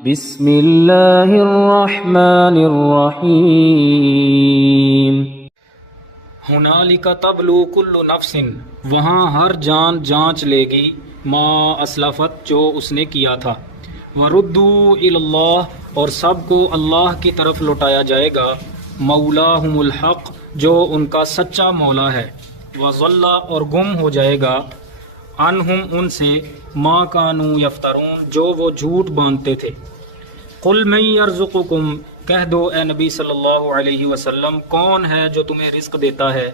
بسم اللہ الرحمن الرحیم ہنالک تبلو کل نفس، وہاں ہر جان جانچ لے گی ما اسلفت، جو اس نے کیا تھا، وردوا الی اللہ، اور سب کو اللہ کی طرف لوٹایا جائے گا، مولاہم الحق، جو ان کا سچا مولا ہے، وضل، اور گم ہو جائے گا، عنہم، ان سے، ما کانوا یفترون، جو وہ جھوٹ باندھتے تھے۔ قل من یرزقکم، کہہ دو اے نبی صلی اللہ علیہ وسلم، کون ہے جو تمہیں رزق دیتا ہے،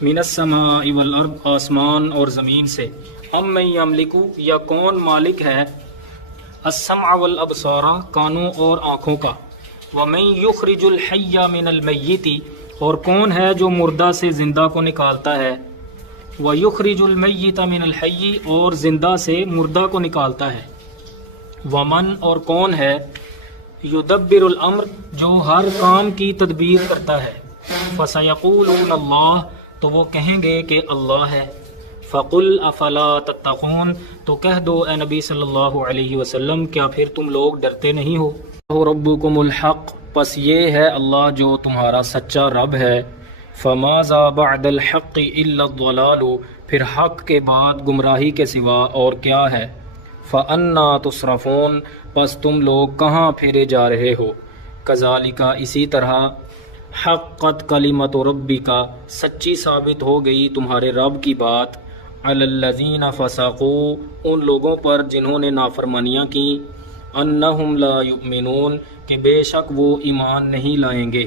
من السماء والارض، آسمان اور زمین سے، ام من یملک، یا کون مالک ہے، السمع والابصار، کانوں اور آنکھوں کا، ومن یخرج الحی من المیت، اور کون ہے جو مردہ سے زندہ کو نکالتا ہے، ویخرج المیت من الحی، اور زندہ سے مردہ کو نکالتا ہے، ومن، اور کون ہے، یدبر الامر، جو ہر کام کی تدبیر کرتا ہے، فسیقولون اللہ، تو وہ کہیں گے کہ اللہ ہے، فقل افلا تتقون، تو کہہ دو اے نبی صلی اللہ علیہ وسلم، کیا پھر تم لوگ ڈرتے نہیں ہو، ربکم الحق، پس یہ ہے اللہ جو تمہارا سچا رب ہے، فماذا بعد الحق الا الضلال، پھر حق کے بعد گمراہی کے سوا اور کیا ہے، فَأَنَّا تُصْرَفُونَ، پس تم لوگ کہاں پھیرے جا رہے ہو، کذالک، اسی طرح، حقت کلمۃ ربک، سچی ثابت ہو گئی تمہارے رب کی بات، علی الذین فسقوا، ان لوگوں پر جنہوں نے نافرمانیاں کی، انہم لا یؤمنون، کہ بے شک وہ ایمان نہیں لائیں گے۔